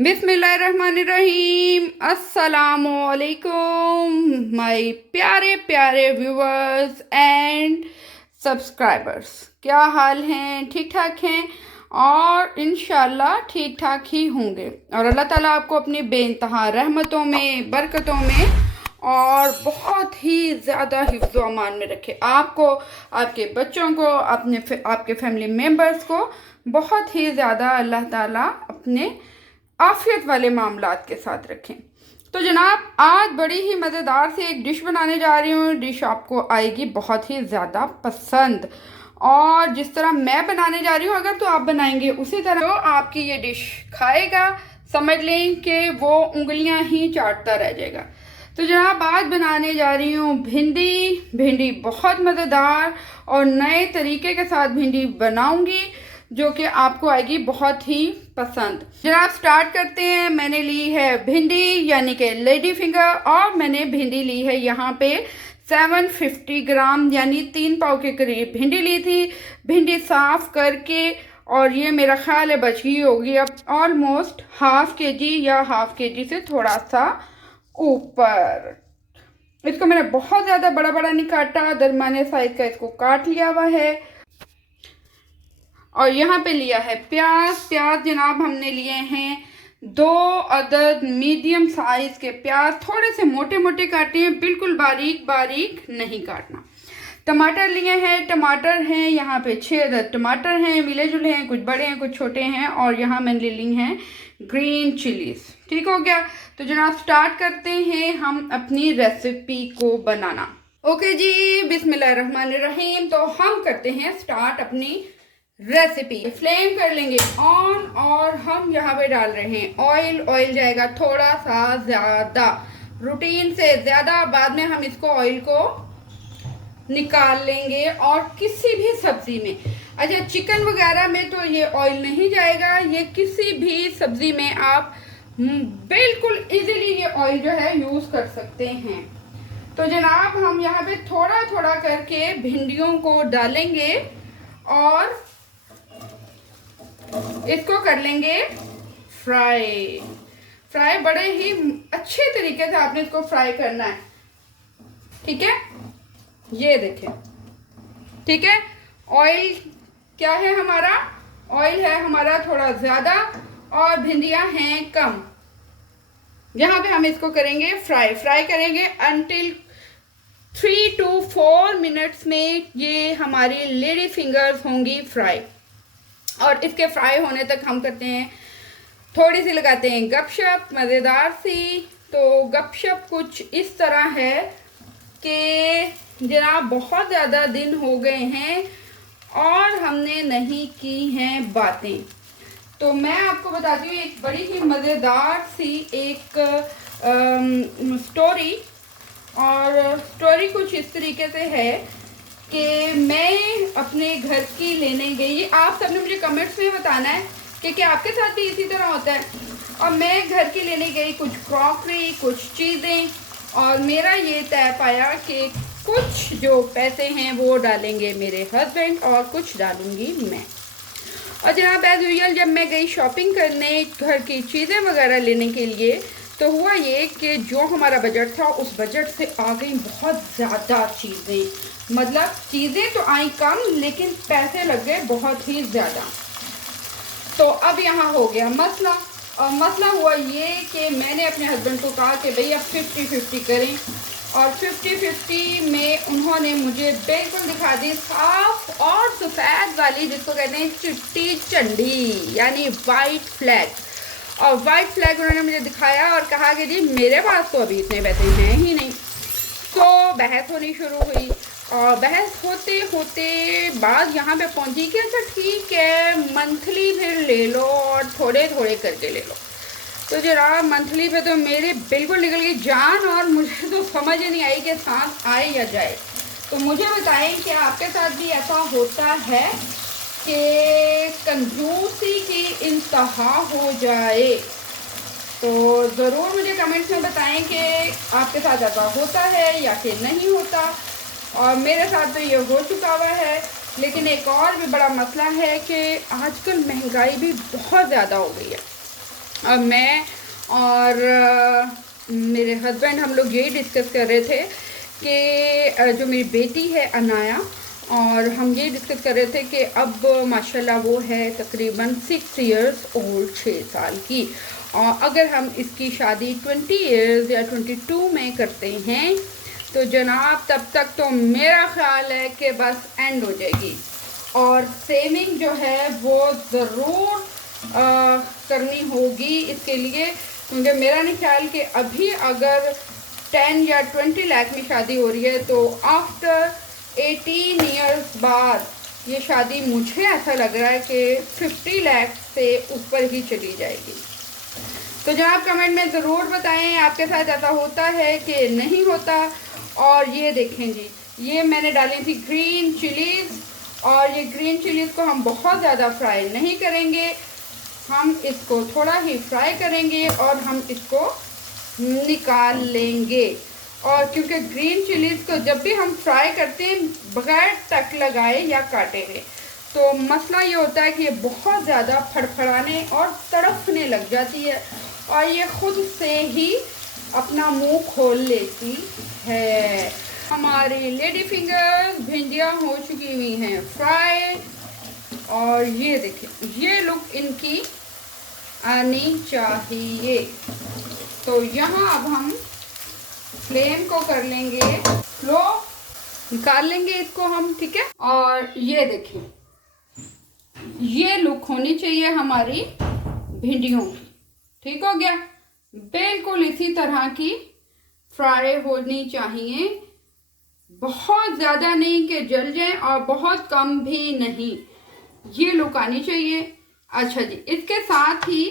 बिस्मिल्लाहिर्रहमानिर्रहीम। अस्सलामुअलैकुम माय प्यारे प्यारे व्यूवर्स एंड सब्सक्राइबर्स। क्या हाल हैं? ठीक ठाक हैं और इंशाल्लाह ठीक ठाक ही होंगे। और अल्लाह ताला आपको अपनी बेइंतहा रहमतों में, बरकतों में और बहुत ही ज़्यादा हिफ्ज़ व अमान में रखे। आपको, आपके बच्चों को, आपके फैमिली मेम्बर्स को बहुत ही ज़्यादा अल्लाह ताला अपने आफियत वाले मामलात के साथ रखें। तो जनाब, आज बड़ी ही मज़ेदार से एक डिश बनाने जा रही हूँ। डिश आपको आएगी बहुत ही ज़्यादा पसंद, और जिस तरह मैं बनाने जा रही हूँ अगर तो आप बनाएंगे उसी तरह, तो आपकी ये डिश खाएगा समझ लें कि वो उंगलियां ही चाटता रह जाएगा। तो जनाब, आज बनाने जा रही हूँ भिंडी बहुत मज़ेदार और नए तरीके के साथ भिंडी बनाऊंगी जो कि आपको आएगी बहुत ही पसंद। जनाब, स्टार्ट करते हैं। मैंने ली है भिंडी यानी कि लेडी फिंगर, और मैंने भिंडी ली है यहाँ पे 750 ग्राम यानी 3 पाव के करीब भिंडी ली थी। भिंडी साफ करके, और ये मेरा ख्याल है बच गई होगी अब ऑलमोस्ट हाफ के जी या हाफ के जी से थोड़ा सा ऊपर। इसको मैंने बहुत ज़्यादा बड़ा बड़ा नहीं काटा, दरमियाने साइज का इसको काट लिया हुआ है। और यहाँ पे लिया है प्याज जनाब, हमने लिए हैं 2 अदद मीडियम साइज के प्याज। थोड़े से मोटे मोटे काटे हैं, बिल्कुल बारीक बारीक नहीं काटना। टमाटर लिए हैं, टमाटर हैं यहाँ पे 6 अदद टमाटर हैं, मिले जुले हैं, कुछ बड़े हैं कुछ छोटे हैं। और यहाँ मैंने ले ली हैं ग्रीन चिलीज। ठीक हो गया। तो जनाब, स्टार्ट करते हैं हम अपनी रेसिपी को बनाना। ओके जी, बिस्मिल्लाहिर्रहमानिर्रहीम। तो हम करते हैं स्टार्ट अपनी रेसिपी। फ्लेम कर लेंगे ऑन, और हम यहाँ पे डाल रहे हैं ऑयल जाएगा थोड़ा सा ज़्यादा, रूटीन से ज़्यादा। बाद में हम इसको ऑयल को निकाल लेंगे। और किसी भी सब्ज़ी में, अच्छा चिकन वगैरह में तो ये ऑयल नहीं जाएगा, ये किसी भी सब्ज़ी में आप बिल्कुल इजीली ये ऑयल जो है यूज़ कर सकते हैं। तो जनाब, हम यहाँ पे थोड़ा थोड़ा करके भिंडियों को डालेंगे और इसको कर लेंगे फ्राई बड़े ही अच्छे तरीके से आपने इसको फ्राई करना है। ठीक है, ये देखें। ठीक है, ऑयल क्या है हमारा? ऑयल है हमारा थोड़ा ज़्यादा और भिंडियां हैं कम। यहाँ पे हम इसको करेंगे फ्राई करेंगे अनटिल 3 to 4 मिनट्स में ये हमारी लेडी फिंगर्स होंगी फ्राई। और इसके फ्राई होने तक हम करते हैं, थोड़ी सी लगाते हैं गपशप मज़ेदार सी। तो गपशप कुछ इस तरह है कि जनाब, बहुत ज़्यादा दिन हो गए हैं और हमने नहीं की हैं बातें। तो मैं आपको बताती हूँ एक बड़ी ही मज़ेदार सी एक स्टोरी। और स्टोरी कुछ इस तरीके से है कि मैं अपने घर की लेने गई। आप सबने मुझे कमेंट्स में बताना है कि क्या आपके साथ भी इसी तरह होता है। और मैं घर की लेने गई कुछ क्रॉकरी, कुछ चीज़ें, और मेरा ये तय पाया कि कुछ जो पैसे हैं वो डालेंगे मेरे हस्बैंड और कुछ डालूंगी मैं। और जनाब, एज यूजुअल जब मैं गई शॉपिंग करने, घर की चीज़ें वगैरह लेने के लिए, तो हुआ ये कि जो हमारा बजट था उस बजट से आ गई बहुत ज़्यादा चीज़ें। मतलब चीज़ें तो आई कम लेकिन पैसे लग गए बहुत ही ज़्यादा। तो अब यहाँ हो गया मसला। और मसला हुआ ये कि मैंने अपने हस्बैंड को कहा कि भैया 50-50 करें। और 50-50 में उन्होंने मुझे बिल्कुल दिखा दी साफ और सफ़ेद वाली, जिसको कहते हैं चिट्टी चंडी यानी वाइट फ्लैग। और वाइट फ्लैग उन्होंने मुझे दिखाया और कहा कि जी मेरे पास तो अभी इतने पैसे हैं ही नहीं। तो बहस होनी शुरू हुई, और बहस होते होते बात यहाँ पे पहुँची कि अच्छा ठीक है मंथली फिर ले लो और थोड़े थोड़े करके ले लो। तो जरा मंथली पे तो मेरी बिल्कुल निकल गई जान, और मुझे तो समझ ही नहीं आई कि सांस आए या जाए। तो मुझे बताएं कि आपके साथ भी ऐसा होता है कि कंजूसी की इंतहा हो जाए? तो ज़रूर मुझे कमेंट्स में बताएं कि आपके साथ ऐसा होता है या कि नहीं होता। और मेरे साथ तो ये हो चुका हुआ है। लेकिन एक और भी बड़ा मसला है कि आजकल महंगाई भी बहुत ज़्यादा हो गई है। अब मैं और मेरे हस्बैंड हम लोग यही डिस्कस कर रहे थे कि जो मेरी बेटी है अनाया, और हम यही डिस्कस कर रहे थे कि अब माशाल्लाह वो है तकरीबन 6 इयर्स ओल्ड, 6 साल की, और अगर हम इसकी शादी 20 इयर्स या 22 में करते हैं तो जनाब तब तक तो मेरा ख़्याल है कि बस एंड हो जाएगी। और सेविंग जो है वो ज़रूर करनी होगी इसके लिए, क्योंकि मेरा नहीं ख्याल कि अभी अगर 10 या 20 लाख में शादी हो रही है तो आफ्टर 18 इयर्स बाद ये शादी मुझे ऐसा लग रहा है कि 50 लाख से ऊपर ही चली जाएगी। तो जनाब कमेंट में ज़रूर बताएं आपके साथ ऐसा होता है कि नहीं होता। और ये देखें जी, ये मैंने डाली थी ग्रीन चिलीज़, और ये ग्रीन चिलीज़ को हम बहुत ज़्यादा फ्राई नहीं करेंगे, हम इसको थोड़ा ही फ्राई करेंगे और हम इसको निकाल लेंगे। और क्योंकि ग्रीन चिलीज़ को जब भी हम फ्राई करते हैं बगैर टक लगाए या काटे हुए, तो मसला ये होता है कि ये बहुत ज़्यादा फड़फड़ाने और तड़पने लग जाती है और ये खुद से ही अपना मुंह खोल लेती है। हमारी लेडी फिंगर्स भिंडियाँ हो चुकी हुई हैं फ्राई, और ये देखिए ये लुक इनकी आनी चाहिए। तो यहाँ अब हम फ्लेम को कर लेंगे स्लो, निकाल लेंगे इसको हम, ठीक है। और ये देखिए ये लुक होनी चाहिए हमारी भिंडियों की, ठीक हो गया। बिल्कुल इसी तरह की फ्राई होनी चाहिए, बहुत ज़्यादा नहीं कि जल जाए और बहुत कम भी नहीं, ये लुक आनी चाहिए। अच्छा जी, इसके साथ ही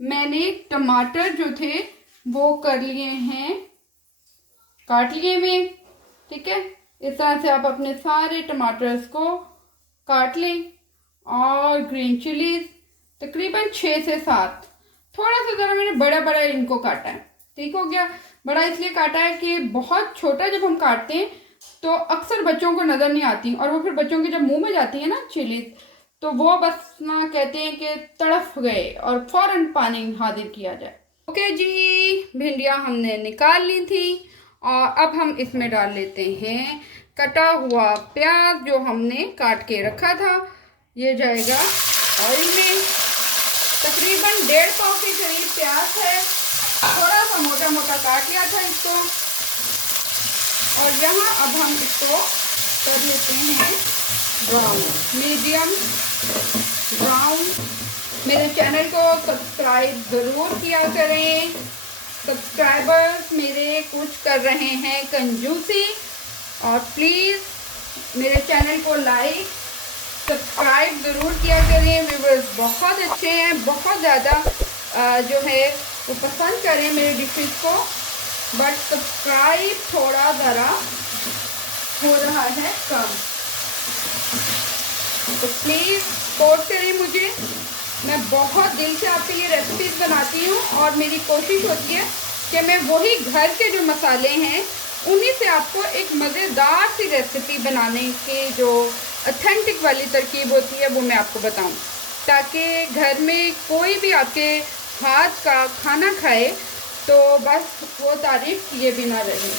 मैंने टमाटर जो थे वो कर लिए हैं, काट लिए में, ठीक है। इस तरह से आप अपने सारे टमाटर्स को काट लें, और ग्रीन चिलीज तकरीबन 6 से 7, थोड़ा सा ज़रा मैंने बड़ा बड़ा इनको काटा है, ठीक हो गया। बड़ा इसलिए काटा है कि बहुत छोटा जब हम काटते हैं तो अक्सर बच्चों को नज़र नहीं आती, और वो फिर बच्चों के जब मुंह में जाती है ना चिलीज, तो वो बस ना कहते हैं कि तड़फ गए और फ़ौरन पानी हाजिर किया जाए। ओके जी, भिंडियाँ हमने निकाल ली थी, और अब हम इसमें डाल लेते हैं कटा हुआ प्याज जो हमने काट के रखा था। ये जाएगा ऑयल में, तकरीबन 1.5 पाव के करीब प्याज है, थोड़ा सा मोटा मोटा काट लिया था इसको। और यहाँ अब हम इसको कर लेते हैं ब्राउन, मीडियम ब्राउन। मेरे चैनल को सब्सक्राइब ज़रूर किया करें, सब्सक्राइबर्स मेरे कुछ कर रहे हैं कंजूसी, और प्लीज़ मेरे चैनल को लाइक सब्सक्राइब ज़रूर किया करें। व्यूअर्स बहुत अच्छे हैं, बहुत ज़्यादा जो है वो पसंद करें मेरे डिशेस को, बट सब्सक्राइब थोड़ा ज़रा हो रहा है कम, तो प्लीज़ सपोर्ट करें मुझे। मैं बहुत दिल से आपके लिए रेसिपीज़ बनाती हूँ, और मेरी कोशिश होती है कि मैं वही घर के जो मसाले हैं उन्हीं से आपको एक मज़ेदार सी रेसिपी बनाने के जो ऑथेंटिक वाली तरकीब होती है वो मैं आपको बताऊं, ताकि घर में कोई भी आपके हाथ का खाना खाए तो बस वो तारीफ़ किए बिना रहे।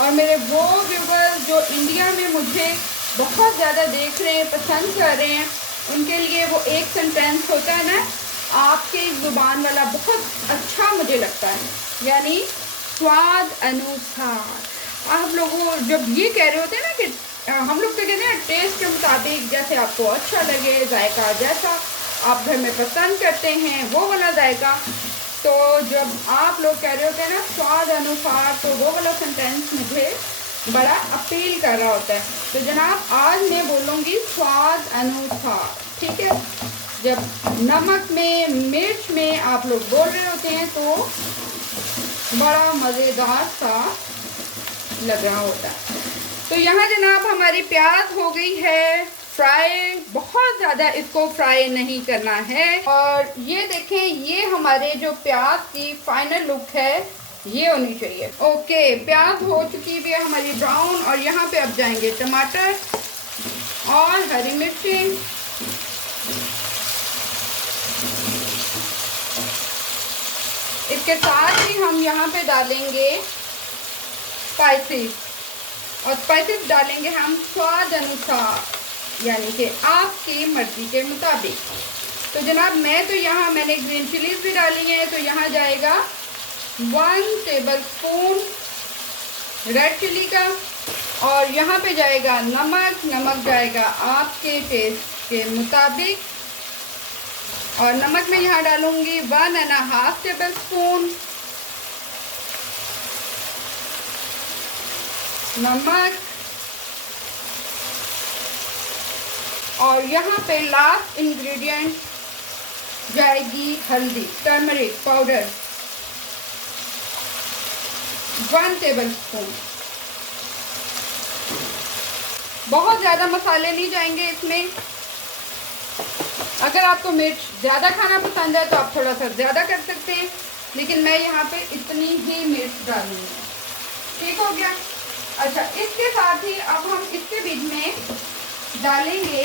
और मेरे वो व्यूवर्स जो इंडिया में मुझे बहुत ज़्यादा देख रहे हैं, पसंद कर रहे हैं, उनके लिए वो एक सेंटेंस होता है ना, आपके ज़ुबान वाला बहुत अच्छा मुझे लगता है, यानी स्वाद अनुसार। आप लोगों जब ये कह रहे होते हैं ना कि हम लोग तो कहते हैं टेस्ट के मुताबिक, जैसे आपको अच्छा लगे, जायका जैसा आप घर में पसंद करते हैं वो वाला जायका। तो जब आप लोग कह रहे होते हैं ना स्वाद अनुसार, तो वो वाला सेंटेंस मुझे बड़ा अपील कर रहा होता है। तो जनाब आज मैं बोलूँगी स्वाद अनुसार, ठीक है। जब नमक में, मिर्च में आप लोग बोल रहे होते हैं तो बड़ा मज़ेदार सा लग रहा होता है। तो यहाँ जनाब हमारी प्याज हो गई है फ्राई, बहुत ज़्यादा इसको फ्राई नहीं करना है। और ये देखें, ये हमारे जो प्याज की फाइनल लुक है ये होनी चाहिए। ओके, प्याज हो चुकी भी है हमारी ब्राउन, और यहाँ पे अब जाएंगे टमाटर और हरी मिर्ची। इसके साथ ही हम यहाँ पे डालेंगे स्पाइसेस, और स्पाइसेस डालेंगे हम स्वाद अनुसार, यानी कि आपकी मर्ज़ी के मुताबिक। तो जनाब मैंने ग्रीन चिलीज भी डाली हैं, तो यहाँ जाएगा 1 टेबलस्पून रेड चिली का, और यहाँ पे जाएगा नमक जाएगा आपके टेस्ट के मुताबिक, और नमक मैं यहाँ डालूँगी 1.5 टेबलस्पून नमक। और यहाँ पे लास्ट इंग्रेडिएंट जाएगी हल्दी, टर्मरिक पाउडर 1 टेबलस्पून। बहुत ज़्यादा मसाले नहीं जाएंगे इसमें। अगर आपको मिर्च ज़्यादा खाना पसंद है तो आप थोड़ा सा ज़्यादा कर सकते हैं, लेकिन मैं यहाँ पे इतनी ही मिर्च डालूंगी। ठीक हो गया। अच्छा, इसके साथ ही अब हम इसके बीच में डालेंगे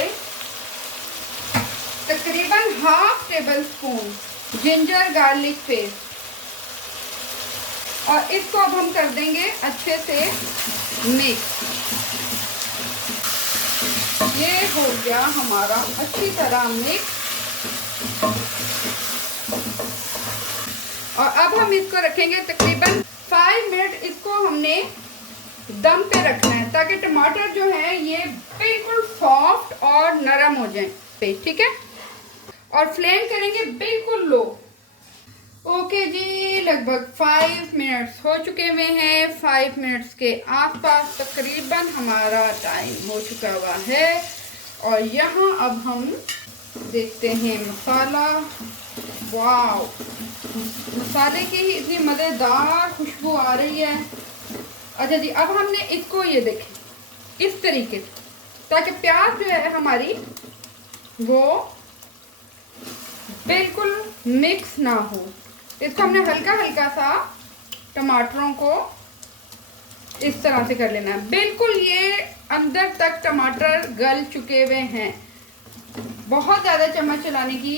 तकरीबन 1/2 टेबलस्पून जिंजर गार्लिक पेस्ट, और इसको अब हम कर देंगे अच्छे से मिक्स। ये हो गया हमारा अच्छी तरह मिक्स, और अब हम इसको रखेंगे तकरीबन 5 मिनट। इसको हमने दम पे रखना है ताकि टमाटर जो है ये बिल्कुल सॉफ्ट और नरम हो जाए। ठीक है, और फ्लेम करेंगे बिल्कुल लो। ओके जी, लगभग 5 मिनट्स हो चुके हुए हैं। 5 मिनट्स के आसपास तकरीबन हमारा टाइम हो चुका हुआ है, और यहाँ अब हम देखते हैं मसाला। वाव, मसाले की ही इतनी मज़ेदार खुशबू आ रही है। अच्छा जी, अब हमने इसको ये देखें इस तरीके से, ताकि प्याज जो है हमारी वो बिल्कुल मिक्स ना हो। इसको हमने हल्का हल्का सा टमाटरों को इस तरह से कर लेना है। बिल्कुल ये अंदर तक टमाटर गल चुके हुए हैं, बहुत ज़्यादा चम्मच चलाने की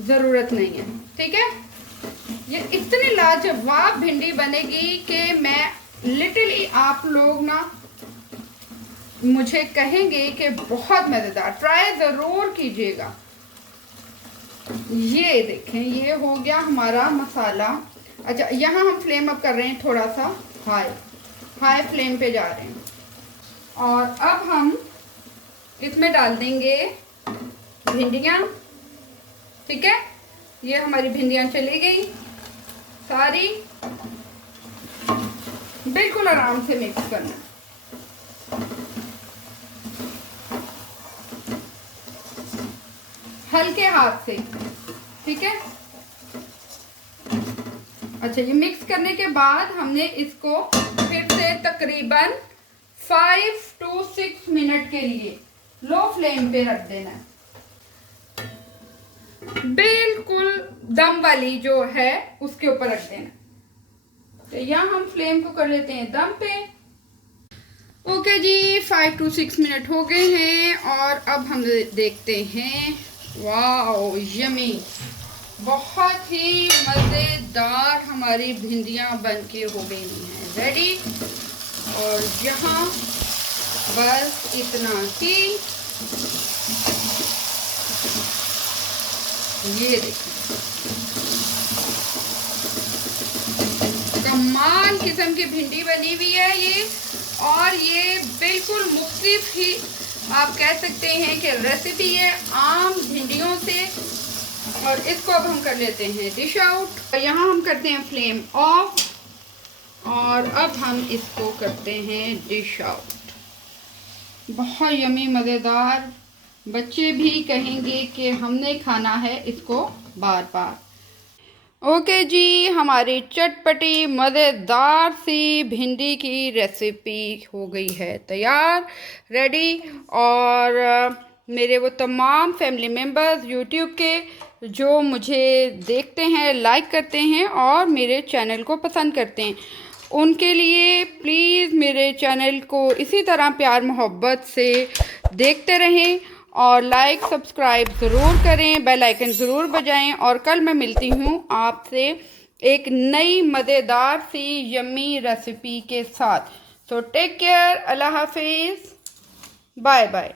ज़रूरत नहीं है। ठीक है, ये इतनी लाजवाब भिंडी बनेगी कि मैं लिटरली आप लोग ना मुझे कहेंगे कि बहुत मज़ेदार, ट्राई ज़रूर कीजिएगा। ये देखें, ये हो गया हमारा मसाला। अच्छा, यहाँ हम फ्लेम अप कर रहे हैं थोड़ा सा हाई फ्लेम पे जा रहे हैं, और अब हम इसमें डाल देंगे भिंडियाँ। ठीक है, ये हमारी भिंडियाँ चली गई सारी। बिल्कुल आराम से मिक्स करना। हल्के हाथ से। ठीक है, अच्छा, ये मिक्स करने के बाद हमने इसको फिर से तकरीबन 5 to 6 मिनट के लिए लो फ्लेम पे रख देना है। बिल्कुल दम वाली जो है उसके ऊपर रख देना। तो यहाँ हम फ्लेम को कर लेते हैं दम पे। ओके जी, 5 to 6 मिनट हो गए हैं, और अब हम देखते हैं। वाओ, यमी, बहुत ही मज़ेदार हमारी भिंडियाँ बनके हो गई हैं रेडी। और यहाँ बस इतना ही। ये देखिए, कमाल किस्म की भिंडी बनी हुई है ये, और ये बिल्कुल मुख्तलिफ ही आप कह सकते हैं कि रेसिपी है आम भिंडियों से। और इसको अब हम कर लेते हैं डिश आउट, और यहाँ हम करते हैं फ्लेम ऑफ, और अब हम इसको करते हैं डिश आउट। बहुत यमी मज़ेदार, बच्चे भी कहेंगे कि हमने खाना है इसको बार बार। ओके जी, हमारी चटपटी मज़ेदार सी भिंडी की रेसिपी हो गई है तैयार, रेडी। और मेरे वो तमाम फैमिली मेम्बर्स यूट्यूब के जो मुझे देखते हैं, लाइक करते हैं और मेरे चैनल को पसंद करते हैं, उनके लिए प्लीज़ मेरे चैनल को इसी तरह प्यार मोहब्बत से देखते रहें, और लाइक सब्सक्राइब ज़रूर करें, बेल आइकन ज़रूर बजाएं। और कल मैं मिलती हूँ आपसे एक नई मज़ेदार सी यम्मी रेसिपी के साथ। सो टेक केयर, अल्लाह हाफिज़, बाय बाय।